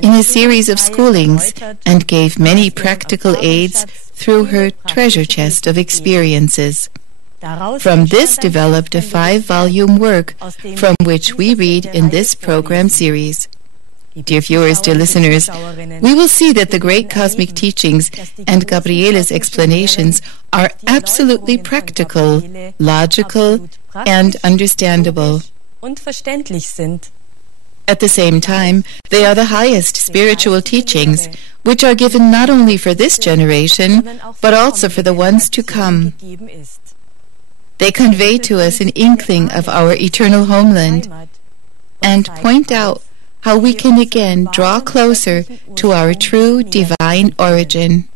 in a series of schoolings and gave many practical aids through her treasure chest of experiences. From this developed a 5-volume work from which we read in this program series. Dear viewers, dear listeners, we will see that the great cosmic teachings and Gabriele's explanations are absolutely practical, logical, and understandable. At the same time, they are the highest spiritual teachings, which are given not only for this generation, but also for the ones to come. They convey to us an inkling of our eternal homeland and point out how we can again draw closer to our true divine origin.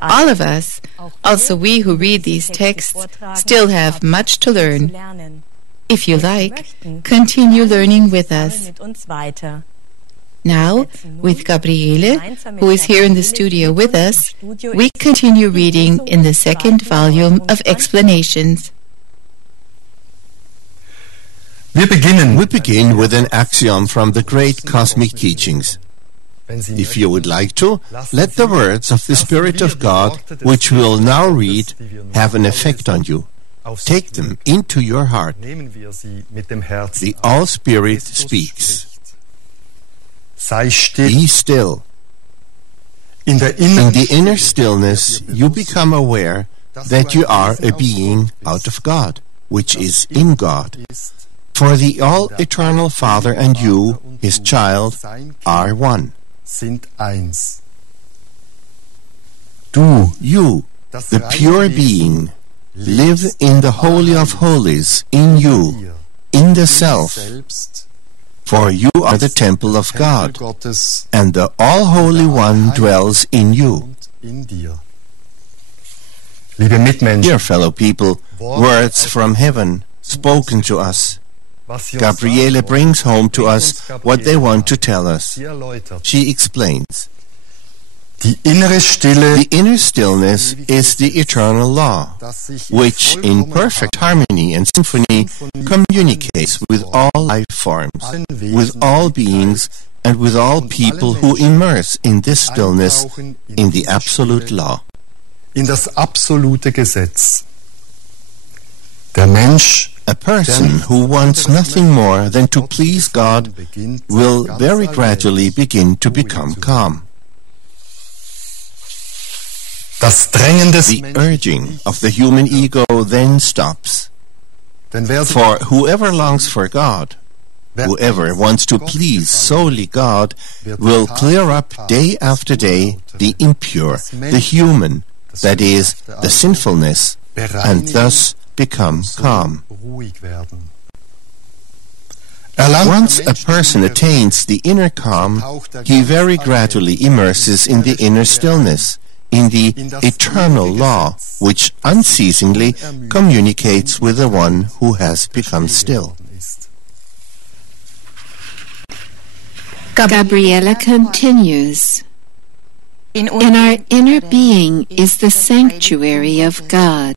All of us, also we who read these texts, still have much to learn. If you like, continue learning with us. Now, with Gabriele, who is here in the studio with us, we continue reading in the 2nd volume of Explanations. We begin with an axiom from the great cosmic teachings. If you would like to, let the words of the Spirit of God, which we will now read, have an effect on you. Take them into your heart. The All-Spirit speaks. Be still. In the inner stillness, you become aware that you are a being out of God, which is in God. For the all-eternal Father and you, His child, are one. You, the pure being, live in the Holy of Holies, in you, in the Self. For you are the temple of God, and the All-Holy One dwells in you. Dear fellow people, words from heaven spoken to us. Gabriele brings home to us what they want to tell us. She explains. The inner stillness is the eternal law, which in perfect harmony and symphony communicates with all life forms, with all beings, and with all people who immerse in this stillness in the absolute law. A person who wants nothing more than to please God will very gradually begin to become calm. The urging of the human ego then stops. For whoever longs for God, whoever wants to please solely God, will clear up day after day the impure, the human, that is, the sinfulness, and thus become calm. Once a person attains the inner calm, he very gradually immerses in the inner stillness, in the eternal law, which unceasingly communicates with the one who has become still. Gabriele continues. In our inner being is the sanctuary of God.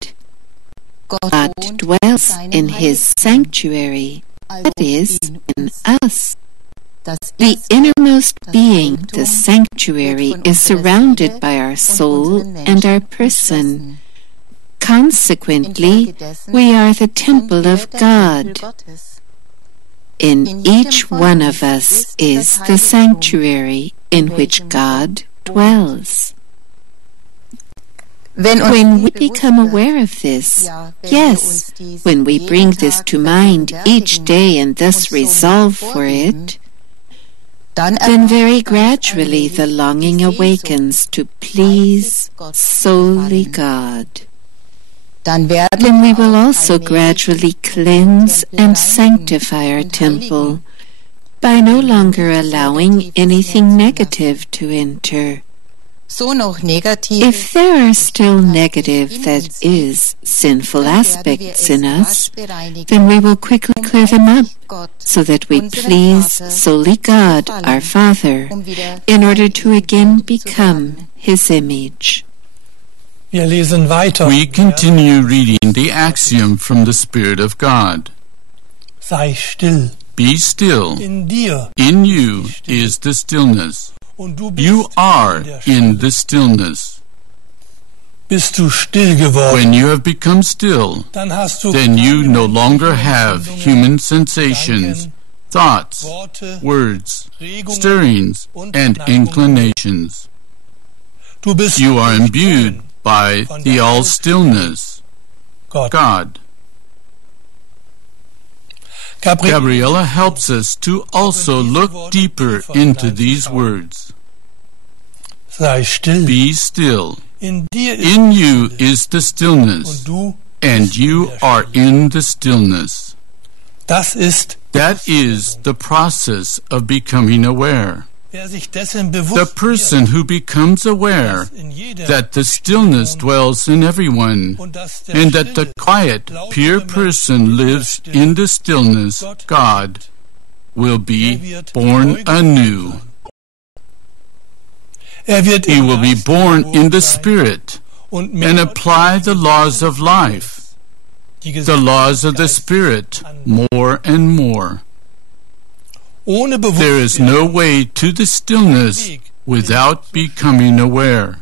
God dwells in His sanctuary, that is, in us. The innermost being, the sanctuary, is surrounded by our soul and our person. Consequently, we are the temple of God. In each one of us is the sanctuary in which God dwells. When we become aware of this, yes, when we bring this to mind each day and thus resolve for it, then very gradually the longing awakens to please solely God. Then we will also gradually cleanse and sanctify our temple by no longer allowing anything negative to enter. If there are still negative, that is, sinful aspects in us, then we will quickly clear them up, so that we please solely God, our Father, in order to again become His image. We continue reading the axiom from the Spirit of God. Be still. In dir In you is the stillness. und du You bist are in der in the stillness. Bist du still geworden, When you have become still, dann hast du then you keine no longer menschlichen have Empfindungen, human sensations, thoughts, Worte, words, Regungen stirrings, und and Neigungen. inclinations. Du bist You are imbued durchdrungen by von the der all-stillness, Gott. God. Gabriella helps us to also look deeper into these words. Sei still. Be still. In dir ist In you Stille. is the stillness, Und du and bist in you der are Stille. in the stillness. Das ist That is the process of becoming aware. wer sich dessen The bewusst person who becomes aware wird, in jeder that the stillness dwells in everyone, und dass der and that the stille, quiet, pure person lives in the stillness, God, will be born anew. wird He im will be Geist born in geboren the sein Spirit und and apply the laws of life, the laws of the Spirit, more and more. Ohne There is no way to the stillness without becoming aware.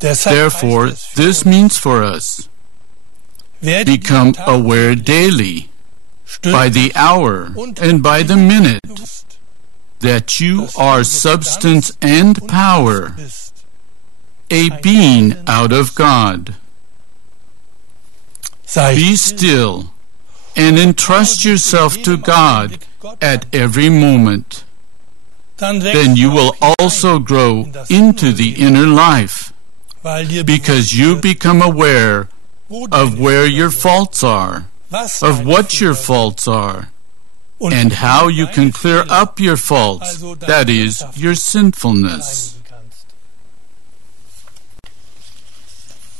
Therefore, this means for us, become aware daily, by the hour and by the minute, that you are substance and power, a being out of God. Be still and entrust yourself to God at every moment. Then you will also grow into the inner life, because you become aware of where your faults are, of what your faults are, and how you can clear up your faults, that is, your sinfulness.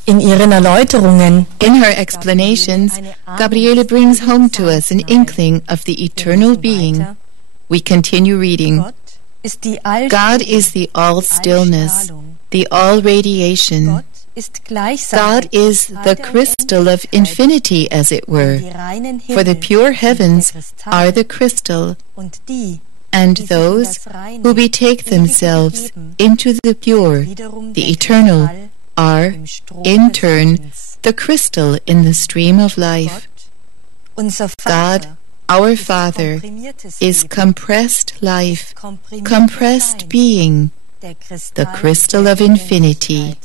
In ihren Erläuterungen In her explanations, Gabriele brings home to us an inkling of the eternal being. We continue reading. God is the all-stillness, the all-radiation. God is the crystal of infinity, as it were. For the pure heavens are the crystal, and those who betake themselves into the pure, the eternal, are, in turn, the crystal in the stream of life. God, our Father, is compressed life, compressed being, the crystal of infinity.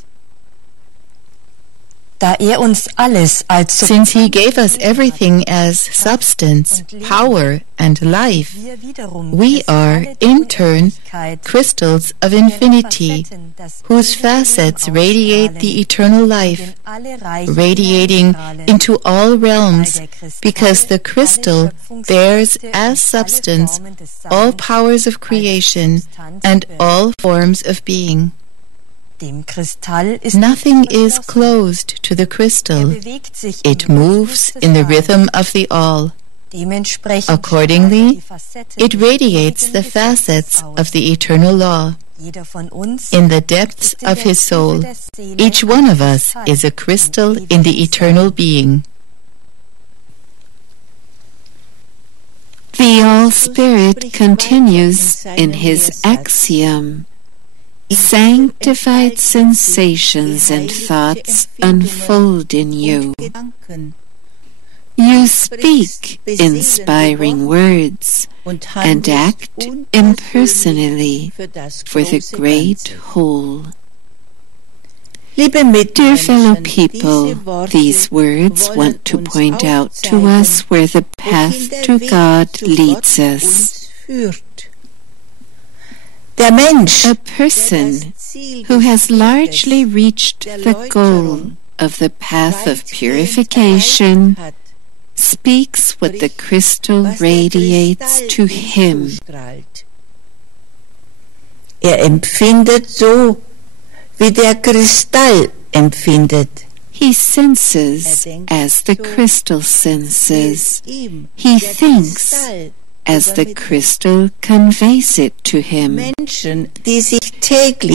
Since He gave us everything as substance, power, and life, we are, in turn, crystals of infinity, whose facets radiate the eternal life, radiating into all realms, because the crystal bears as substance all powers of creation and all forms of being. Nothing is closed to the crystal. It moves in the rhythm of the all. Accordingly, it radiates the facets of the eternal law. In the depths of his soul, each one of us is a crystal in the eternal being. The All-Spirit continues in his axiom. Sanctified sensations and thoughts unfold in you. You speak inspiring words and act impersonally for the great whole. Dear fellow people, these words want to point out to us where the path to God leads us. A person who has largely reached the goal of the path of purification speaks what the crystal radiates to him. Empfindet so, wie der Kristall empfindet. He senses as the crystal senses. He thinks as the crystal conveys it to him.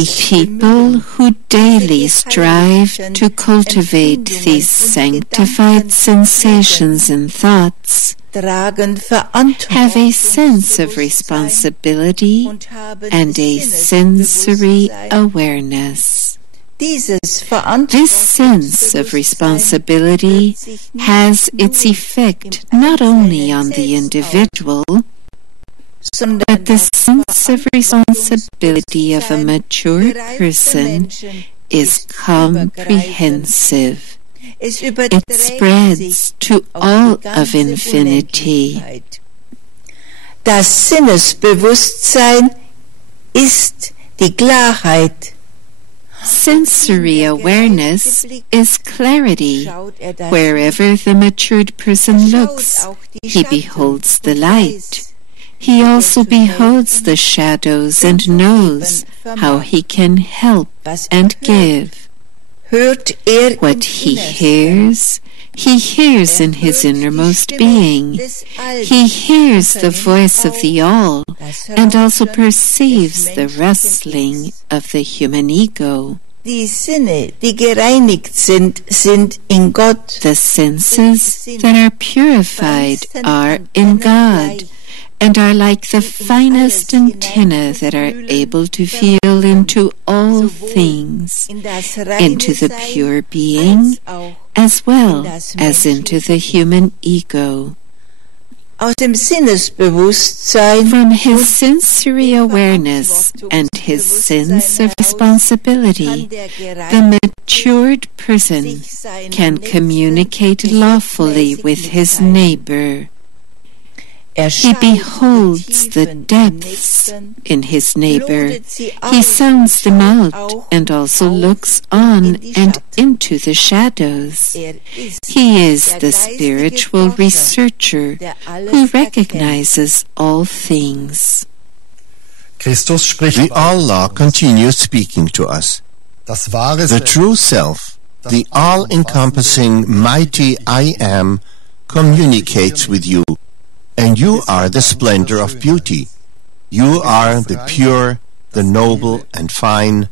People who daily strive to cultivate these sanctified sensations and thoughts have a sense of responsibility and a sensory awareness. This sense of responsibility has its effect not only on the individual, but the sense of responsibility of a mature person is comprehensive. It spreads to all of infinity. Das Sinnesbewusstsein ist die Klarheit. Sensory awareness is clarity. Wherever the matured person looks, he beholds the light. He also beholds the shadows and knows how he can help and give. What he hears in his innermost being. He hears the voice of the all and also perceives the rustling of the human ego. Die Sinne, die gereinigt sind in Gott. The senses that are purified are in God, and are like the finest antennae that are able to feel into all things, into the pure being, as well as into the human ego. Aus dem Sinnesbewusstsein, from his sensory awareness and his sense of responsibility, the matured person can communicate lawfully with his neighbor. He beholds the depths in his neighbor. He sounds them out and also looks on and into the shadows. He is the spiritual researcher who recognizes all things. The Allah continues speaking to us. The true self, the all-encompassing mighty I Am, communicates with you. And you are the splendor of beauty. You are the pure, the noble and fine,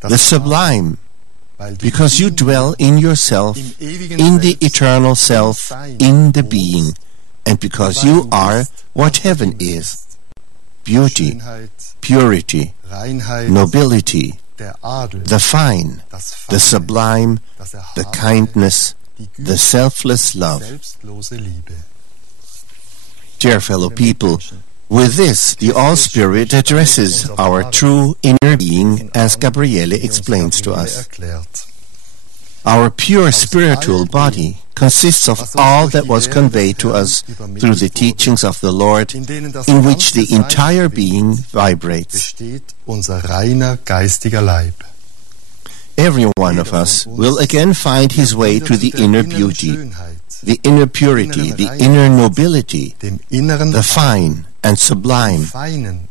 the sublime, because you dwell in yourself, in the eternal self, in the being, and because you are what heaven is. Beauty, purity, nobility, the fine, the sublime, the kindness, the selfless love. Dear fellow people, with this, the All-Spirit addresses our true inner being, as Gabriele explains to us. Our pure spiritual body consists of all that was conveyed to us through the teachings of the Lord, in which the entire being vibrates. Every one of us will again find his way to the inner beauty, the inner purity, the inner nobility, the fine and sublime,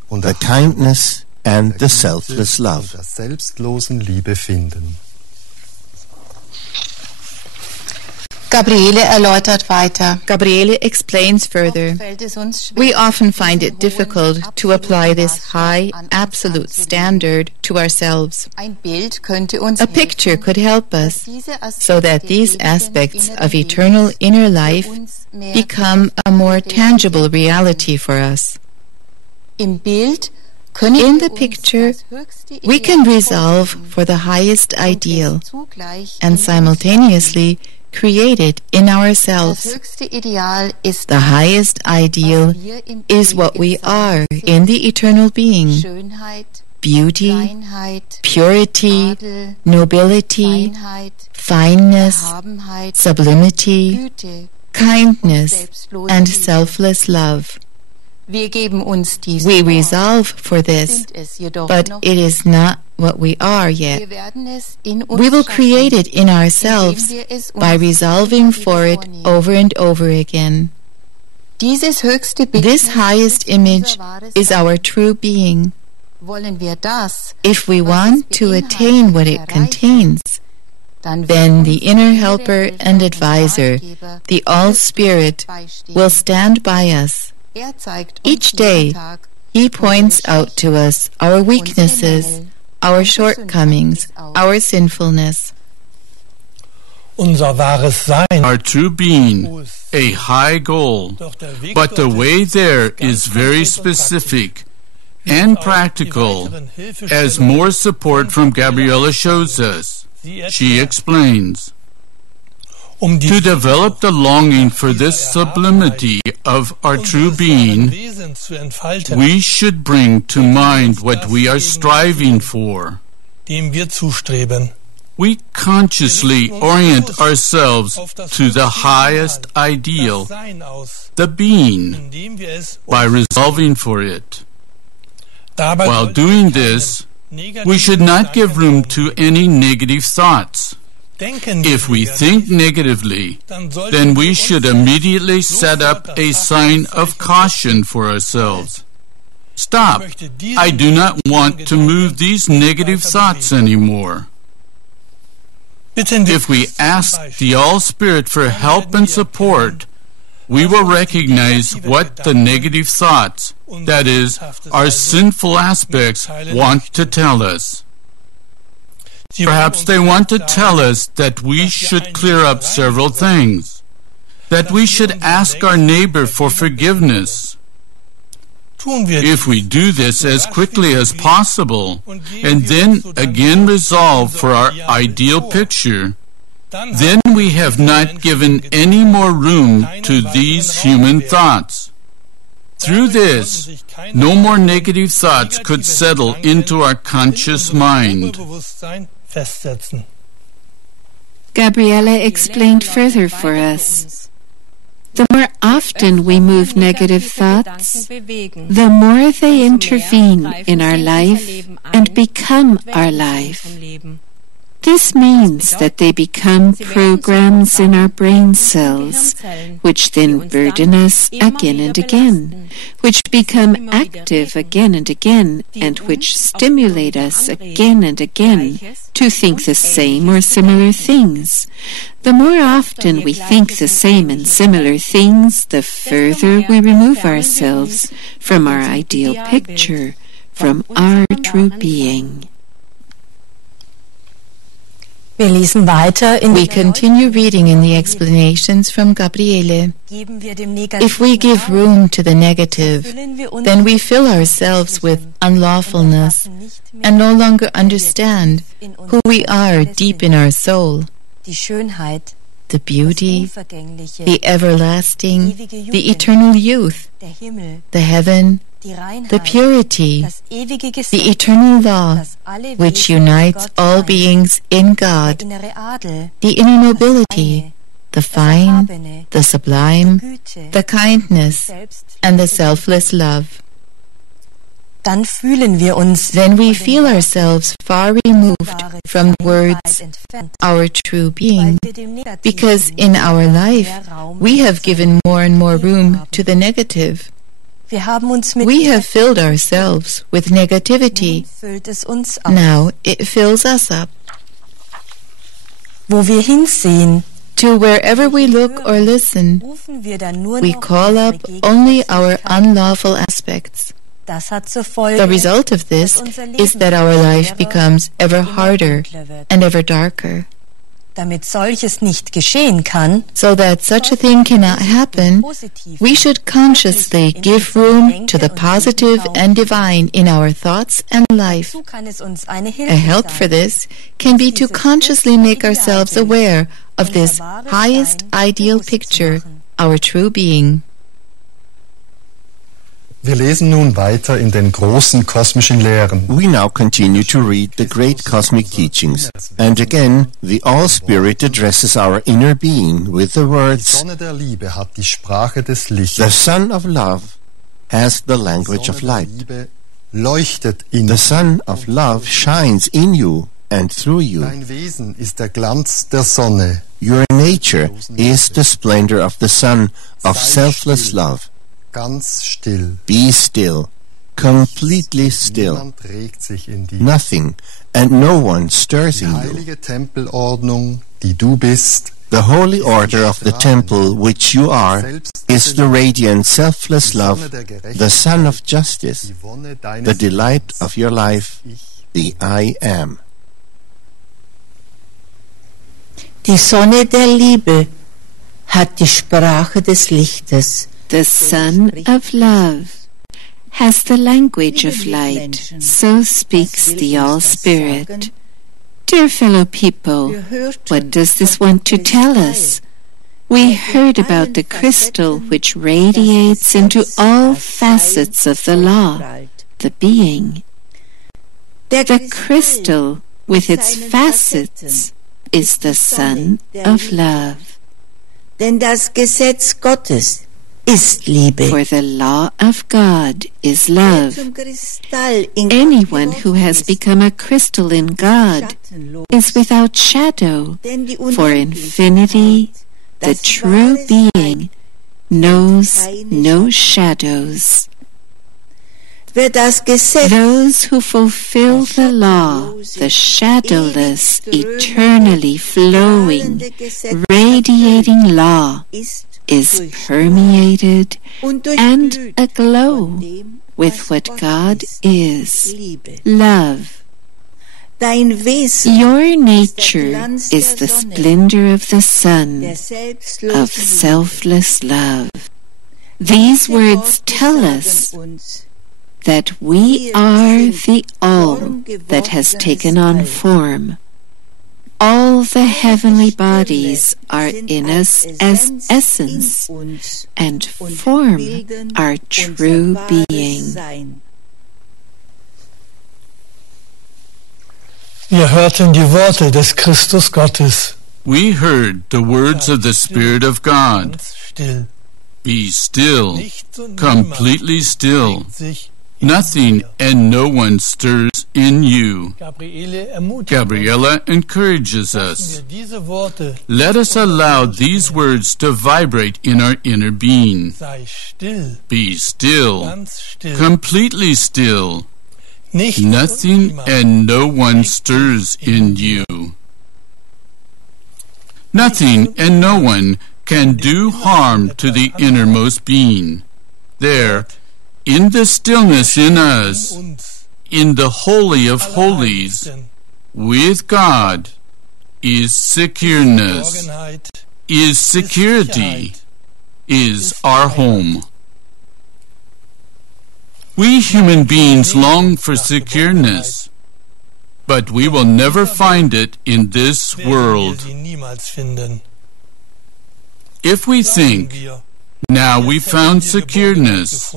the kindness and the selfless love. Gabriele erläutert weiter. Gabriele explains further. We often find it difficult to apply this high, absolute standard to ourselves. A picture could help us so that these aspects of eternal inner life become a more tangible reality for us. In the picture, we can resolve for the highest ideal and simultaneously create it in ourselves. The highest ideal is what we are in the eternal being: beauty, purity, nobility, fineness, sublimity, kindness, and selfless love. We resolve for this, but it is not what we are yet. We will create it in ourselves by resolving for it over and over again. This highest image is our true being. If we want to attain what it contains, then the inner helper and advisor, the All-Spirit, will stand by us. Each day, he points out to us our weaknesses, our shortcomings, our sinfulness. unser wahres Sein. our true being, a high goal, but the way there is very specific and practical, as more support from Gabriela shows us. She explains, to develop the longing for this sublimity of our true being, we should bring to mind what we are striving for. Dem wir zustreben. We consciously orient ourselves to the highest ideal, the being, by resolving for it. While doing this, we should not give room to any negative thoughts. If we think negatively, then we should immediately set up a sign of caution for ourselves. Stop! I do not want to move these negative thoughts anymore. If we ask the All-Spirit for help and support, we will recognize what the negative thoughts, that is, our sinful aspects, want to tell us. Perhaps they want to tell us that we should clear up several things, that we should ask our neighbor for forgiveness. If we do this as quickly as possible, and then again resolve for our ideal picture, then we have not given any more room to these human thoughts. Through this, no more negative thoughts could settle into our conscious mind. Gabriela explained further for us. The more often we move negative thoughts, the more they intervene in our life and become our life. This means that they become programs in our brain cells, which then burden us again and again, which become active again and again, and which stimulate us again and again to think the same or similar things. The more often we think the same and similar things, the further we remove ourselves from our ideal picture, from our true being. We continue reading in the explanations from Gabriele. If we give room to the negative, then we fill ourselves with unlawfulness and no longer understand who we are deep in our soul. The beauty, the everlasting, the eternal youth, the heaven, the purity, the eternal law, which unites all beings in God, the inner nobility, the fine, the sublime, the kindness, and the selfless love. Then we feel ourselves far removed from the words, our true being, because in our life we have given more and more room to the negative. We have filled ourselves with negativity. Now it fills us up. To wherever we look or listen, we call up only our unlawful aspects. The result of this is that our life becomes ever harder and ever darker. So that such a thing cannot happen, we should consciously give room to the positive and divine in our thoughts and life. A help for this can be to consciously make ourselves aware of this highest ideal picture, our true being. Wir lesen nun weiter in den großen kosmischen Lehren. We now continue to read the great cosmic teachings, and again the All-Spirit addresses our inner being with the Die words, Sonne der Liebe hat die Sprache des Lichts. the Son of Love has the language of Die Sonne light. der Liebe leuchtet in The Son of Love shines in you and through you. Dein Wesen ist der Glanz der Sonne. Your nature is the splendor of the Sun of selfless love. Ganz still. Be still, completely still. Niemand regt sich in dir. Nothing and no one stirs Die in you. heilige Tempelordnung, die du bist, The holy order of the temple which you are is the radiant, selfless love, the Son of justice, die Wonne the deines delight of your life, Ich. the I Am. Die Sonne der Liebe hat die Sprache des Lichtes. The Son of Love has the language of light, so speaks the All-Spirit. Dear fellow people, what does this want to tell us? We heard about the crystal which radiates into all facets of the law, the being. The crystal, with its facets, is the Son of Love. Denn das Gesetz Gottes ist Liebe. For the law of God is love. Anyone who has become a crystal in God is without shadow, for infinity, the true being, knows no shadows. Those who fulfill the law, the shadowless, eternally flowing, radiating law, is permeated and aglow with what God is, love. Your nature is the splendor of the sun, of selfless love. These words tell us that we are the all that has taken on form. All the heavenly bodies are in us as essence and form our true being. Wir hörten die Worte des Christus Gottes. We heard the words of the Spirit of God. Still. Be still, completely still. Nothing and no one stirs in you. Gabriela encourages us. Let us allow these words to vibrate in our inner being. Be still, completely still. Nothing and no one stirs in you. Nothing and no one can do harm to the innermost being. There, in the stillness in us, in the Holy of Holies, with God, is secureness, is security, is our home. We human beings long for secureness, but we will never find it in this world. If we think, now we found secureness,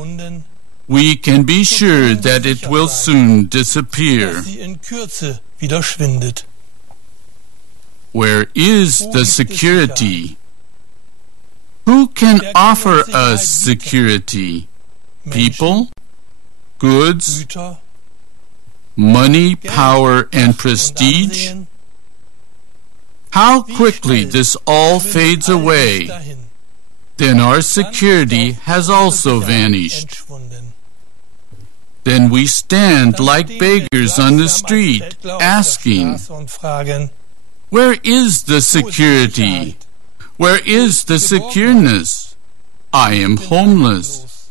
we can be sure that it will soon disappear. Where is the security? Who can offer us security? People? Goods? Money, power, and prestige? How quickly this all fades away, then our security has also vanished. Then we stand like beggars on the street, asking, where is the security? Where is the secureness? I am homeless.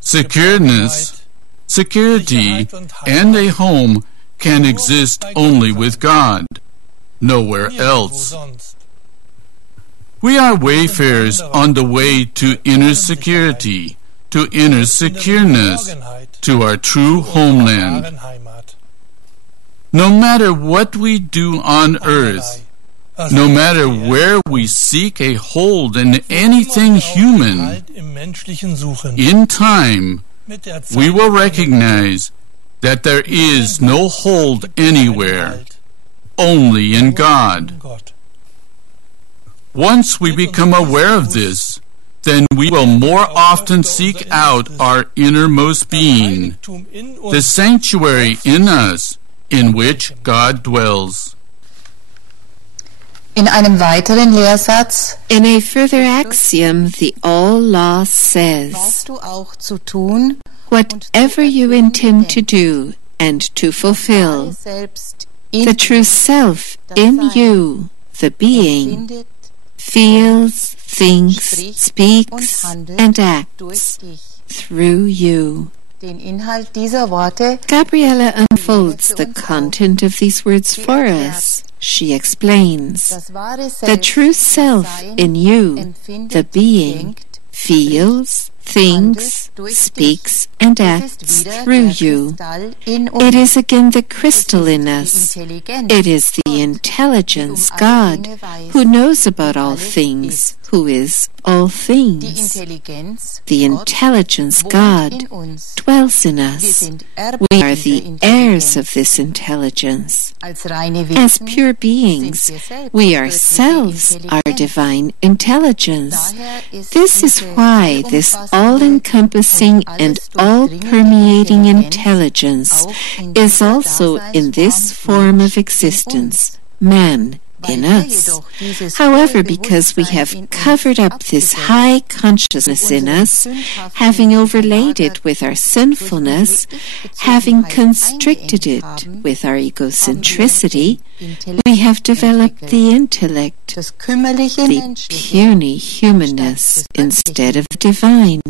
Secureness, security, and a home can exist only with God, nowhere else. We are wayfarers on the way to inner security, to inner secureness, to our true homeland. No matter what we do on earth, no matter where we seek a hold in anything human, in time we will recognize that there is no hold anywhere, only in God. Once we become aware of this, then we will more often seek out our innermost being, the sanctuary in us in which God dwells. In einem weiteren Lehrsatz, in a further axiom, the all law says, du auch zu tun, whatever you intend to do and to fulfill, the true self in you, the being, feels, thinks, speaks, and acts through you. Gabriela unfolds the content of these words for us. she explains. The true self in you, the being, feels, thinks, speaks, and acts through you. It is again the crystal in us. It is the intelligence, God, who knows about all things, who is all things. The intelligence, God, dwells in us. We are the heirs of this intelligence. As pure beings, we ourselves are divine intelligence. This is why this all-encompassing and all-permeating intelligence is also in this form of existence, man, in us. However, because we have covered up this high consciousness in us, having overlaid it with our sinfulness, having constricted it with our egocentricity, we have developed the intellect, the puny humanness instead of the divine,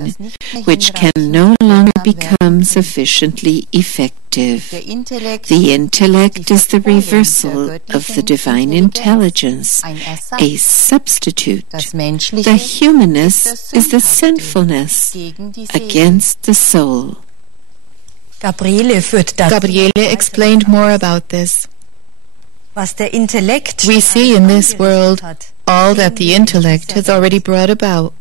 which can no longer become sufficiently effective. The intellect is the reversal of the divine intelligence, a substitute. The humanness is the sinfulness against the soul. Gabriele explained more about this. We see in this world all that the intellect has already brought about.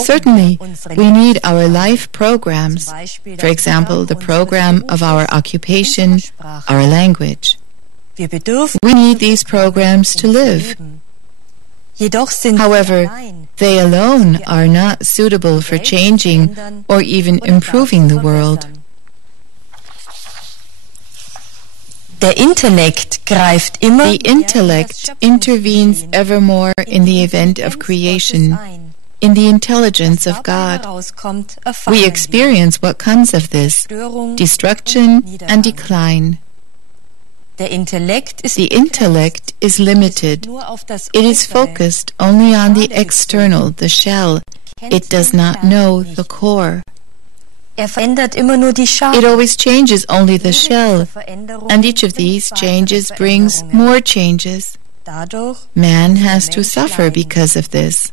Certainly, we need our life programs, for example, the program of our occupation, our language. We need these programs to live. However, they alone are not suitable for changing or even improving the world. The intellect intervenes evermore in the event of creation, in the intelligence of God. We experience what comes of this, destruction and decline. The intellect is limited. It is focused only on the external, the shell. It does not know the core. It always changes only the shell, and each of these changes brings more changes. Man has to suffer because of this.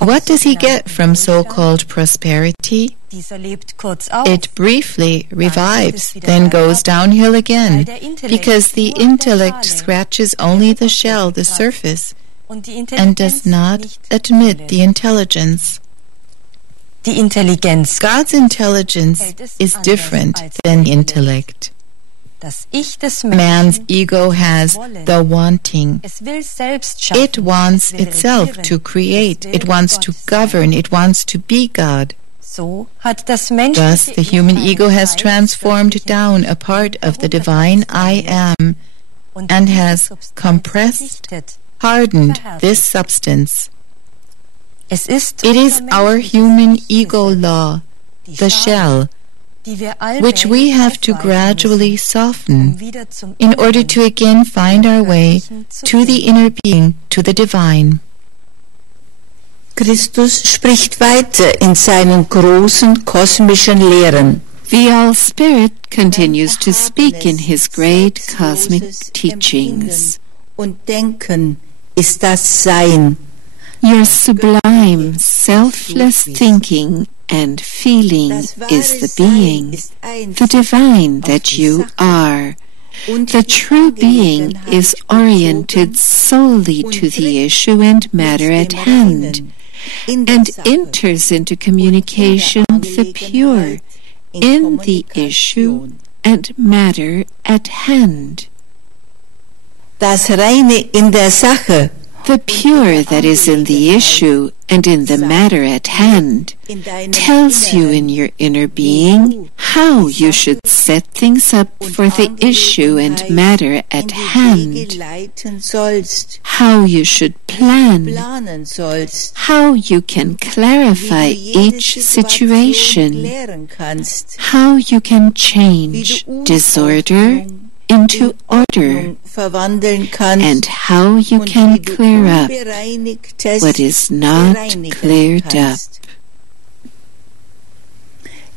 What does he get from so-called prosperity? It briefly revives, then goes downhill again, because the intellect scratches only the shell, the surface, and does not admit the intelligence. God's intelligence is different than the intellect. Man's ego has the wanting. It wants itself to create. It wants to govern. It wants to be God. Thus, the human ego has transformed down a part of the divine I am and has compressed, hardened this substance. It is our human ego law, the shell, which we have to gradually soften in order to again find our way to the inner being, to the divine. Christus spricht weiter in seinen großen kosmischen Lehren. The All-Spirit continues to speak in His great cosmic teachings. Und Denken ist das Sein. Your sublime, selfless thinking and feeling is the being, the divine that you are. The true being is oriented solely to the issue and matter at hand, and enters into communication with the pure in the issue and matter at hand. Das Reine in der Sache, the pure that is in the issue and in the matter at hand, tells you in your inner being how you should set things up for the issue and matter at hand, how you should plan, how you can clarify each situation, how you can change disorder into order, and how you can clear up what is not cleared up.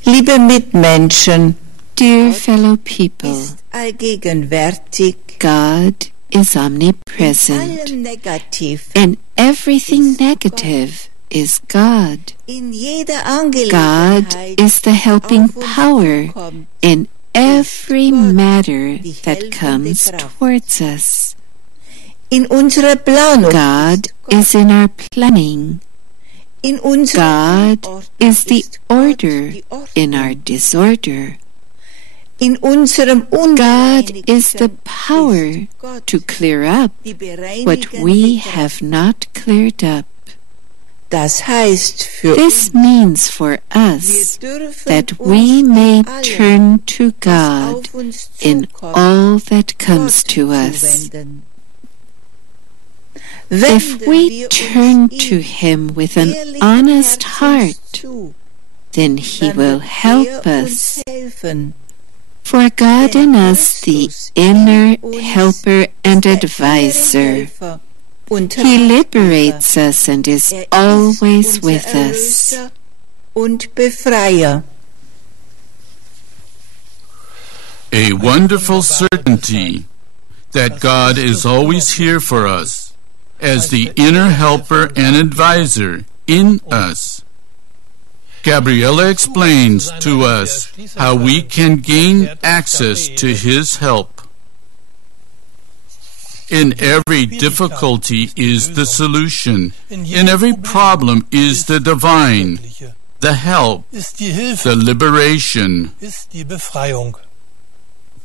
Liebe Mitmenschen, dear fellow people, allgegenwärtig, God is omnipresent, allem Negativ, and everything negative is God. in jeder God Angelegenheit is the helping auf uns power zukommt. in every Gott matter die that helfende comes Kraft. towards us. In unserer Planung God ist Gott. is in our planning. In unserer God Ordnung is the ist Gott order die Ordnung. in our disorder. In unserem God is the Ungereinigten power ist Gott to clear up die what bereinigende we Kraft. have not cleared up. Das heißt für This means for wir us dürfen that uns we may allem, turn to was God auf uns in zukommt, all that comes Gott to us. zuwenden. If Wenden we wir turn uns to ihm Him with an ehrlichen honest Herzens heart, zu, then He dann will wird help uns us. helfen. For God in us, the inner helper and Der innere advisor, Helfer und He Ratgeber. liberates us and is Er ist always unser with us. Erlöser und Befreier. A wonderful certainty that God is always here for us as the inner helper and advisor in us. Gabriela explains to us how we can gain access to His help. In every difficulty is the solution. In every problem is the divine, the help, the liberation.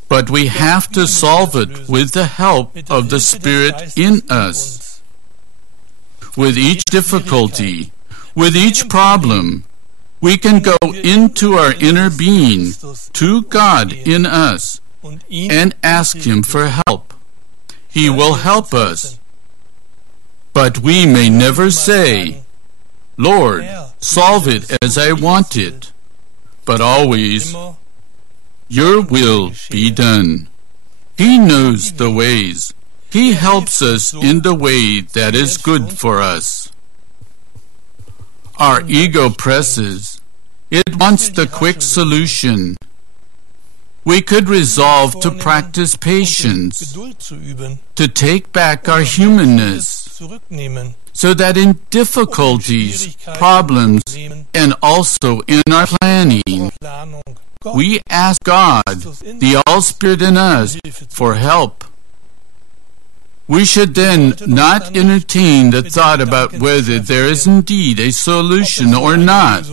But we have to solve it with the help of the Spirit in us. With each difficulty, with each problem, we can go into our inner being, to God in us, and ask Him for help. He will help us. But we may never say, Lord, solve it as I want it, but always, Your will be done. He knows the ways. He helps us in the way that is good for us. Our ego presses. It wants the quick solution. We could resolve to practice patience, to take back our humanness, so that in difficulties, problems, and also in our planning, we ask God, the All-Spirit in us, for help. We should then not entertain the thought about whether there is indeed a solution or not,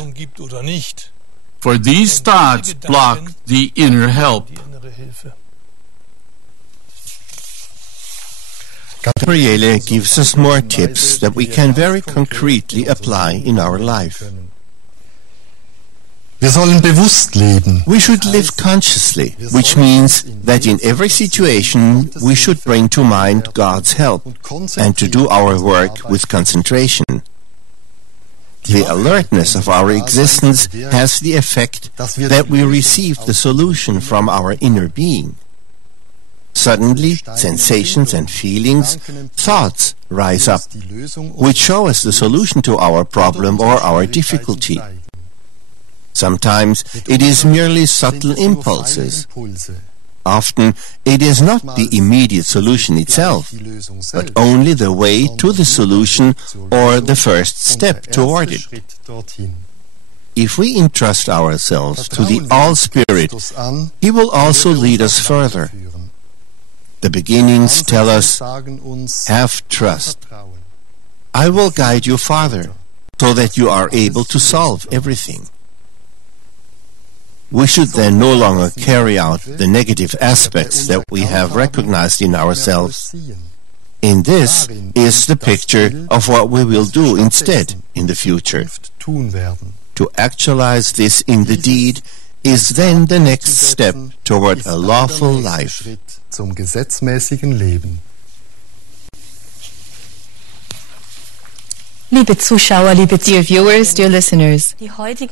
for these thoughts block the inner help. Gabriele gives us more tips that we can very concretely apply in our life. Wir sollen bewusst leben. We should live consciously, which means that in every situation we should bring to mind God's help and to do our work with concentration. The alertness of our existence has the effect that we receive the solution from our inner being. Suddenly, sensations and feelings, thoughts rise up, which show us the solution to our problem or our difficulty. Sometimes it is merely subtle impulses. Often it is not the immediate solution itself, but only the way to the solution or the first step toward it. If we entrust ourselves to the All-Spirit, He will also lead us further. The beginnings tell us, have trust. I will guide you farther, so that you are able to solve everything. We should then no longer carry out the negative aspects that we have recognized in ourselves. In this is the picture of what we will do instead in the future. To actualize this in the deed is then the next step toward a lawful life. Zum gesetzmäßigen Leben. Liebe Zuschauer, liebe Dear viewers, dear listeners,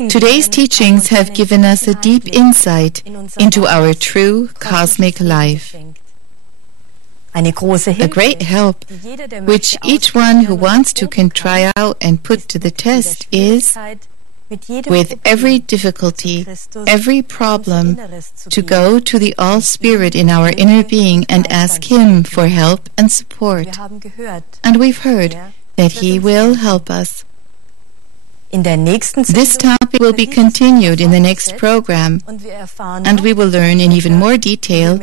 today's teachings have given us a deep insight into our true cosmic life. A great help, which each one who wants to can try out and put to the test, is with every difficulty, every problem, to go to the All-Spirit in our inner being and ask Him for help and support. And we've heard that He will help us. This topic will be continued in the next program, and we will learn in even more detail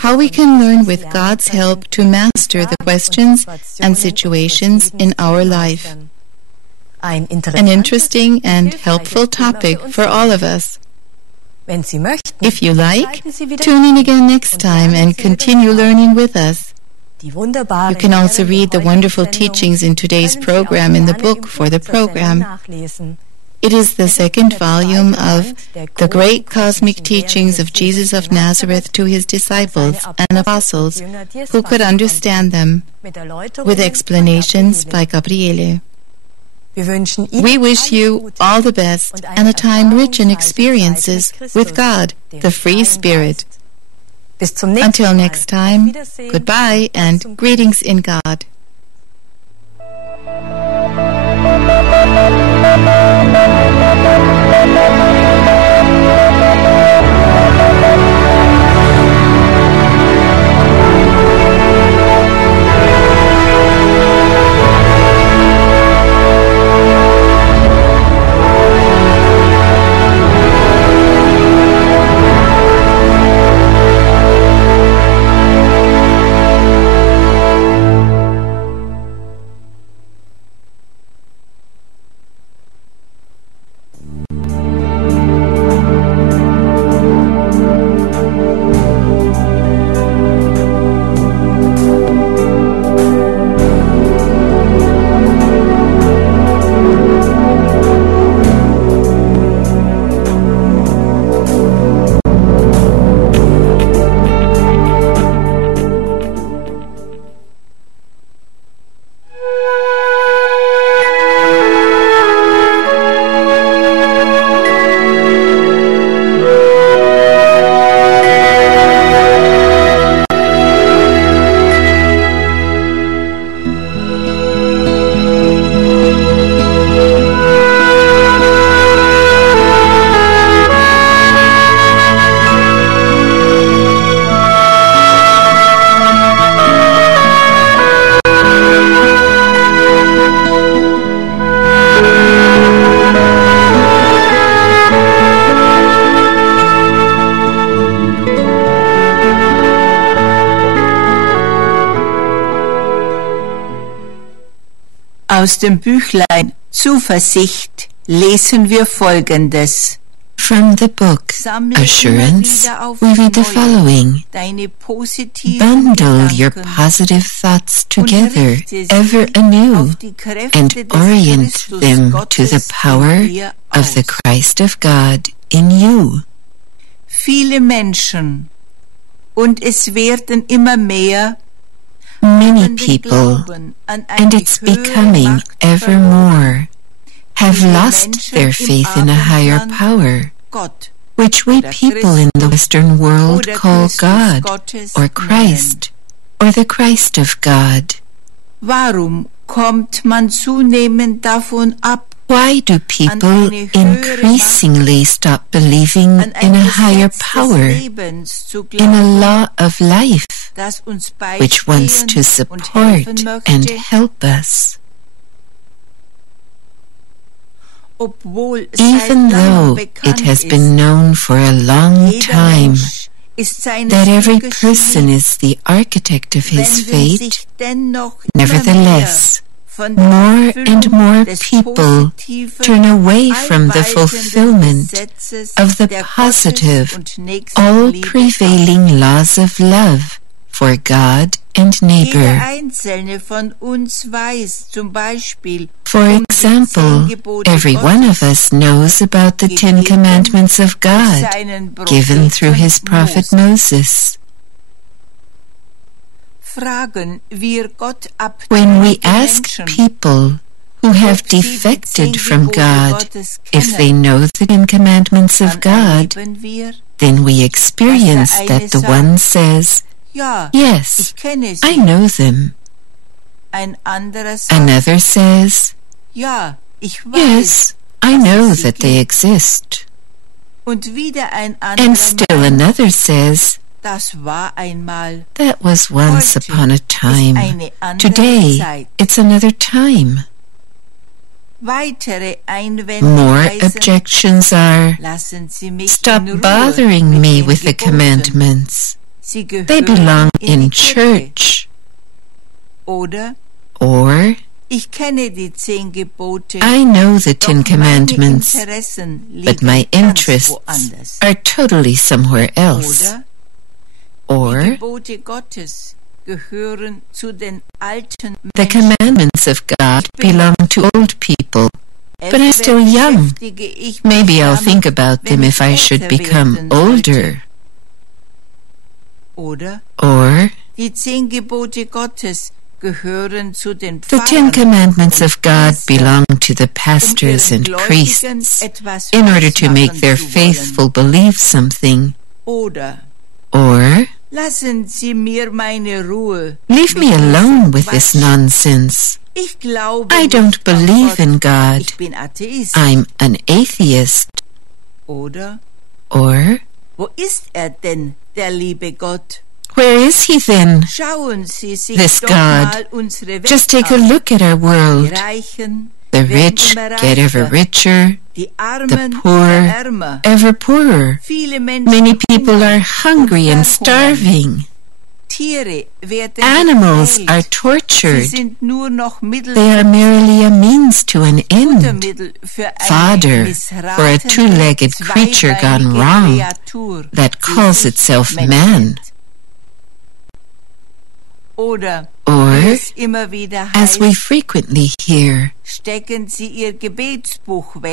how we can learn with God's help to master the questions and situations in our life. An interesting and helpful topic for all of us. If you like, tune in again next time and continue learning with us. You can also read the wonderful teachings in today's program in the book for the program. It is the second volume of The Great Cosmic Teachings of Jesus of Nazareth to His Disciples and Apostles, who could understand them, with explanations by Gabriele. We wish you all the best and a time rich in experiences with God, the Free Spirit. Until next time, goodbye and greetings in God. Aus dem Büchlein Zuversicht lesen wir Folgendes. From the book Assurance, we read the following. Bundle your positive thoughts together ever anew and orient them to the power of the Christ of God in you. Viele Menschen, und es werden immer mehr, many people, and it's becoming ever more, have lost their faith in a higher power, which we people in the Western world call God, or Christ, or the Christ of God. Warum kommt man zunehmend davon ab? Why do people increasingly stop believing in a higher power, in a law of life, which wants to support and help us? Even though it has been known for a long time that every person is the architect of his fate, nevertheless, more and more people turn away from the fulfillment of the positive, all-prevailing laws of love for God and neighbor. For example, every one of us knows about the 10 Commandments of God, given through his prophet Moses. When we ask people who have defected from God if they know the 10 Commandments of God, then we experience that the one says, "Yes, I know them." Another says, "Yes, I know that they exist. And still another says, that was once upon a time. Today, it's another time. More objections are, stop bothering me with the commandments. They belong in church. Or, I know the 10 Commandments, but my interests are totally somewhere else. Or, the commandments of God belong to old people, but I'm still young. Maybe I'll think about them if I should become older. Or, the 10 Commandments of God belong to the pastors and priests in order to make their faithful believe something. Or, leave me alone with this nonsense. I don't believe in God. I'm an atheist. Or, where is he then, this God? Just take a look at our world. The rich get ever richer, the poor ever poorer. Many people are hungry and starving. Animals are tortured. They are merely a means to an end. Fodder for a two-legged creature gone wrong that calls itself man. Or, as we frequently hear,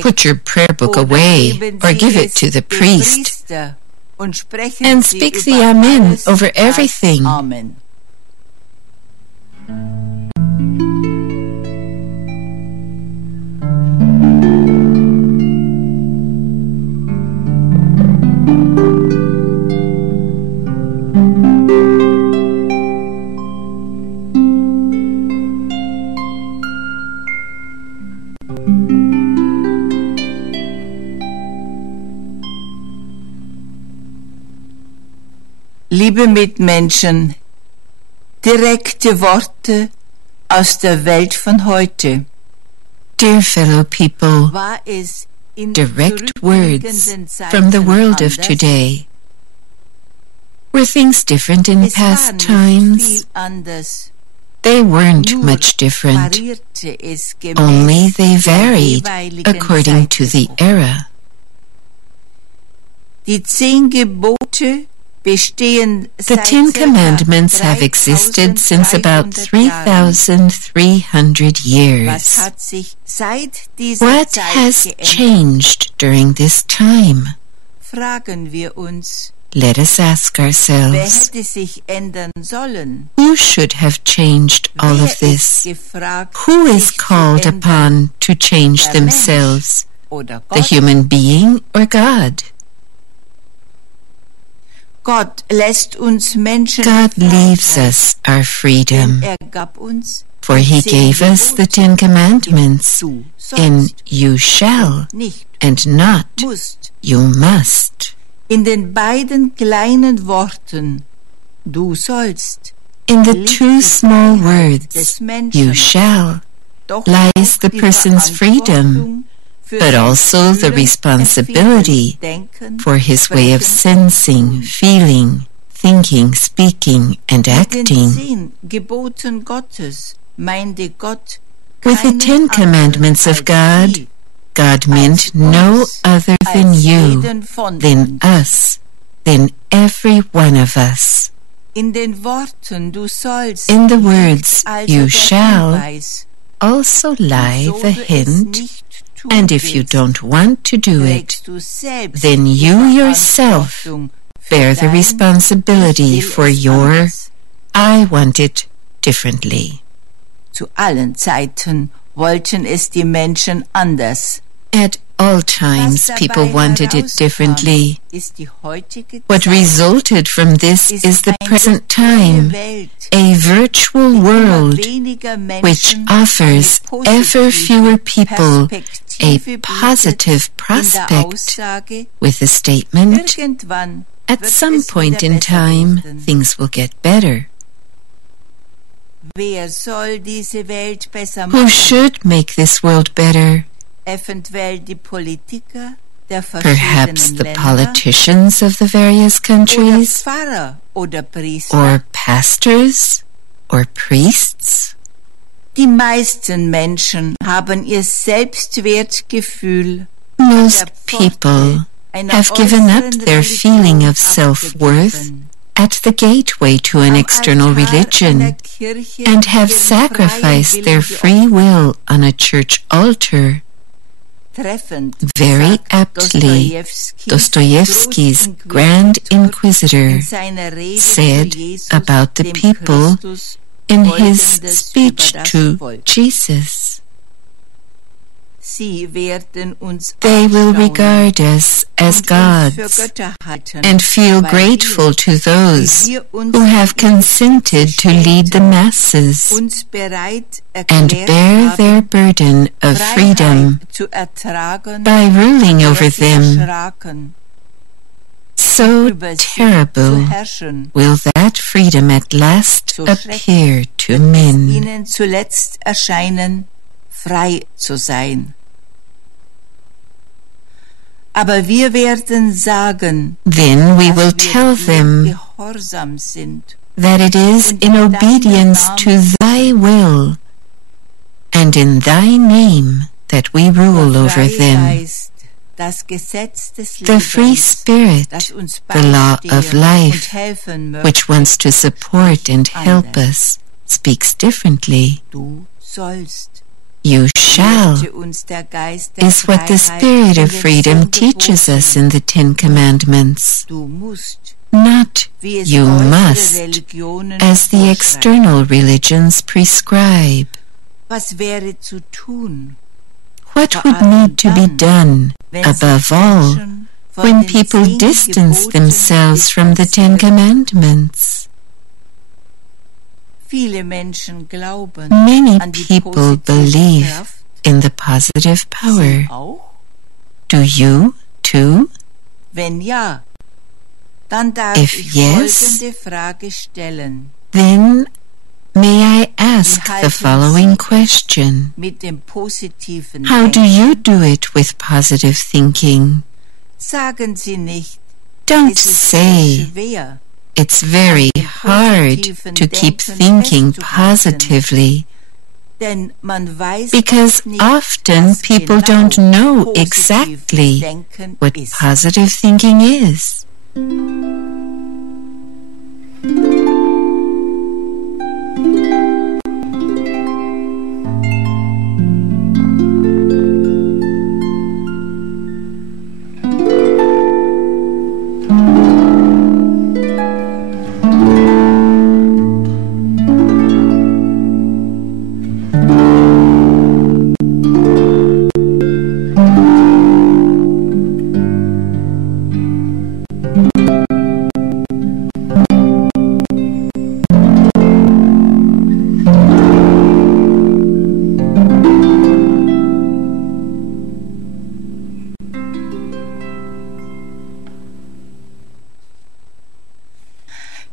put your prayer book away or give it to the priest and speak the Amen over everything. Liebe Mitmenschen, direkte Worte aus der Welt von heute. Dear fellow people, direct words from the world of today. Were things different in past times? They weren't much different, only they varied according to the era. Die 10 Gebote The 10 Commandments have existed since about 3,300 years. What has changed during this time? Let us ask ourselves, who should have changed all of this? Who is called upon to change themselves, the human being or God? God leaves us our freedom, for he gave us the 10 Commandments in you shall and not you must. In den beiden kleinen Worten du sollst, in the two small words you shall, lies the person's freedom, but also the responsibility for his way of sensing, feeling, thinking, speaking, and acting. With the 10 Commandments of God, God meant no other than you, than us, than every one of us. In the words you shall also lie the hint, and if you don't want to do it, then you yourself bear the responsibility for your I want it differently. Zu allen Zeiten wollten es die Menschen anders. At all times people wanted it differently. What resulted from this is the present time, a virtual world which offers ever fewer people a positive prospect with the statement, at some point in time, things will get better. Who should make this world better? Perhaps the politicians of the various countries, or pastors, or priests? Die meisten Menschen haben ihr Selbstwertgefühl. Most people have given up their feeling of self-worth at the gateway to an external religion and have sacrificed their free will on a church altar. Very aptly, Dostoevsky's Grand Inquisitor said about the people in his speech to Jesus, they will regard us as gods and feel grateful to those who have consented to lead the masses and bear their burden of freedom by ruling over them. So terrible will that freedom at last appear to men. Aber wir werden sagen, then we will tell them that it is in obedience to thy will and in thy name that we rule over them. The free spirit, the law of life, which wants to support and help us, speaks differently. You shall is what the spirit of freedom teaches us in the Ten Commandments. Not you must, as the external religions prescribe. What would need to be done, above all, when people distance themselves from the Ten Commandments? Many people believe in the positive power. Do you, too? If yes, then may I ask the following question. How do you do it with positive thinking? Don't say, it's very hard to keep thinking positively, because often people don't know exactly what positive thinking is.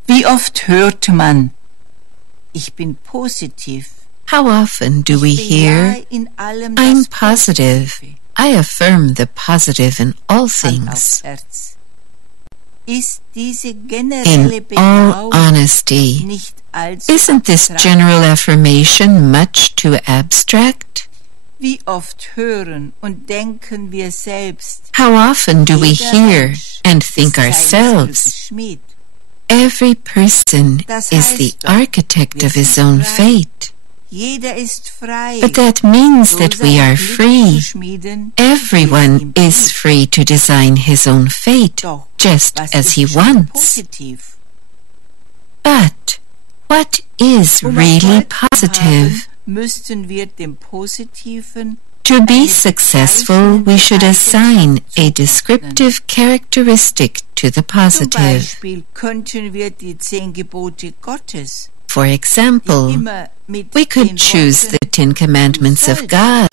Wie oft hört man, ich bin positiv. How often do we hear, I'm positive, I affirm the positive in all things. In all honesty, isn't this general affirmation much too abstract? How often do we hear and think ourselves, every person is the architect of his own fate? But that means that we are free. Everyone is free to design his own fate, just as he wants. But what is really positive? Müssten wir dem Positiven To be successful, we should assign a descriptive characteristic to the positive. For example, we could choose the 10 Commandments of God,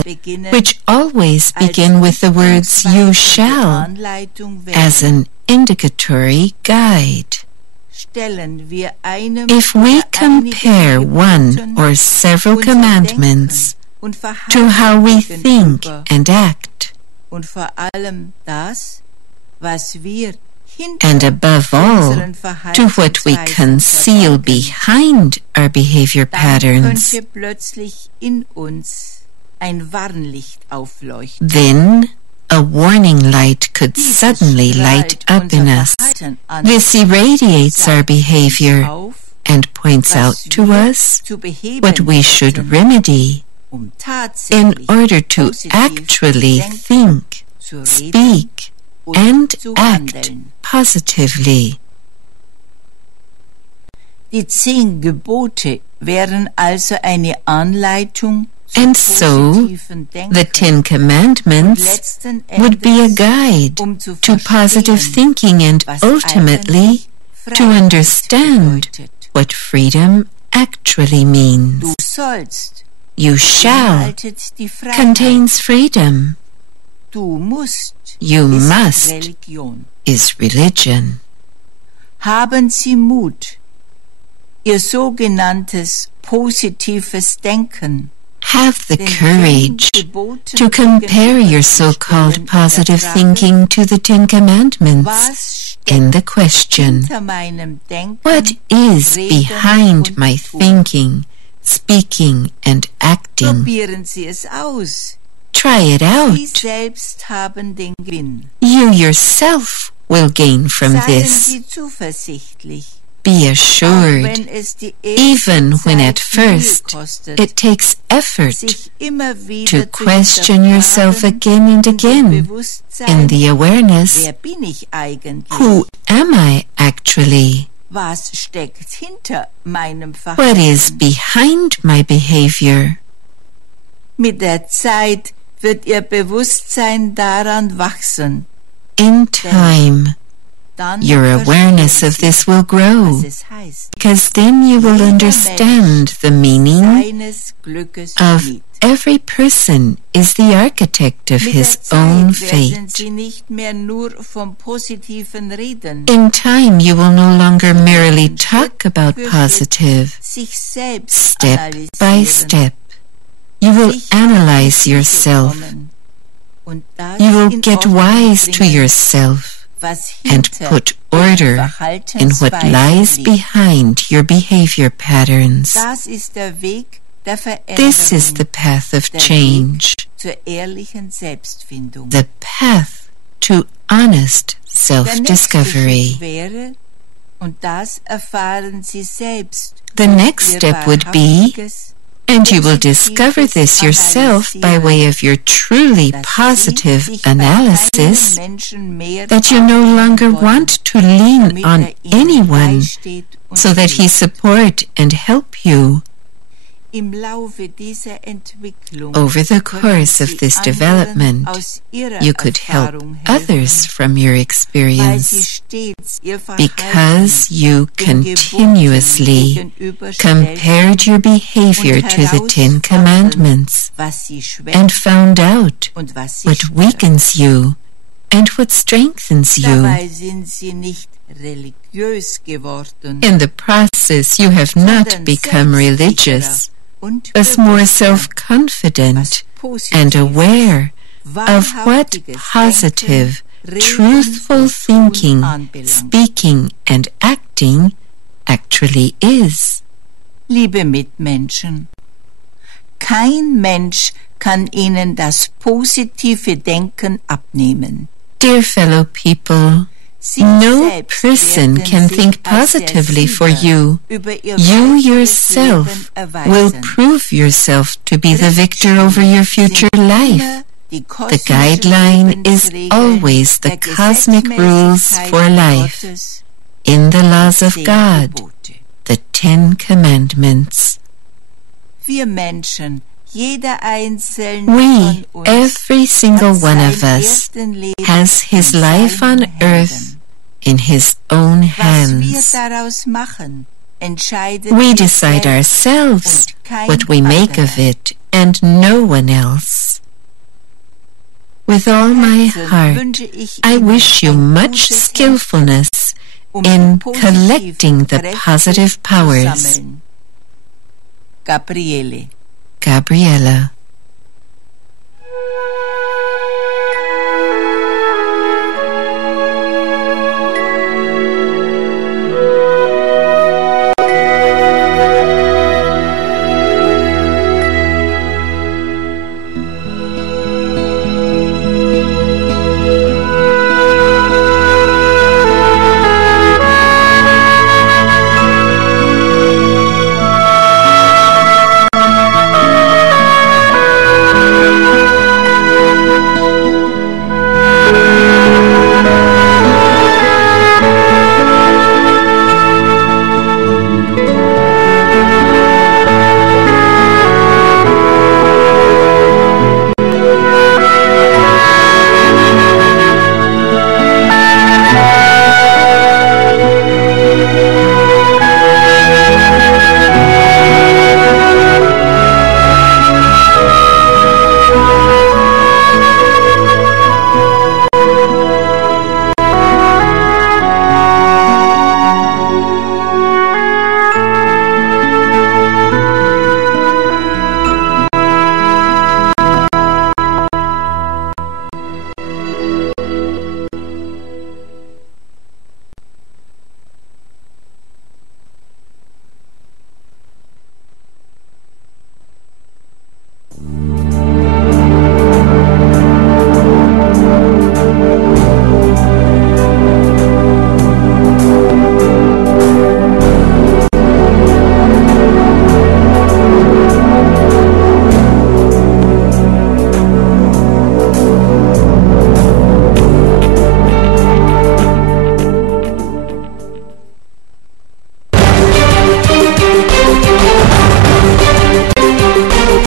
which always begin with the words "you shall" as an indicatory guide. If we compare one or several commandments to how we think and act, and above all, to what we conceal behind our behavior patterns, then a warning light could suddenly light up in us. This irradiates our behavior and points out to us what we should remedy in order to actually think, speak, and act positively. Die 10 Gebote wären also eine Anleitung. And so, the 10 Commandments would be a guide to positive thinking and ultimately to understand what freedom actually means. You shall contains freedom. You must is religion. Haben Sie Mut, Ihr sogenanntes positives Denken. Have the courage to compare your so-called positive thinking to the 10 Commandments in the question, what is behind my thinking, speaking, and acting? Try it out. You yourself will gain from this. Be assured, even when at first it takes effort to question yourself again and again in the awareness, who am I actually? What is behind my behavior? Mit der Zeit wird Ihr Bewusstsein daran wachsen. In time, your awareness of this will grow, because then you will understand the meaning of every person is the architect of his own fate. In time, you will no longer merely talk about positive. Step by step, you will analyze yourself. You will get wise to yourself and put order in what lies behind your behavior patterns. This is the path of change, the path to honest self-discovery. The next step would be, and you will discover this yourself by way of your truly positive analysis, that you no longer want to lean on anyone so that he support and help you. Over the course of this development, you could help others from your experience because you continuously compared your behavior to the 10 Commandments and found out what weakens you and what strengthens you. In the process, you have not become religious, but more self-confident and aware of what positive, truthful thinking, speaking, and acting actually is. Liebe Mitmenschen, kein Mensch kann Ihnen das positive Denken abnehmen. Dear fellow people, no person can think positively for you. You yourself will prove yourself to be the victor over your future life. The guideline is always the cosmic rules for life, in the laws of God, the 10 Commandments. Wir Menschen We, every single one of us, has his life on earth in his own hands. We decide ourselves what we make of it, and no one else. With all my heart, I wish you much skillfulness in collecting the positive powers. Gabriela.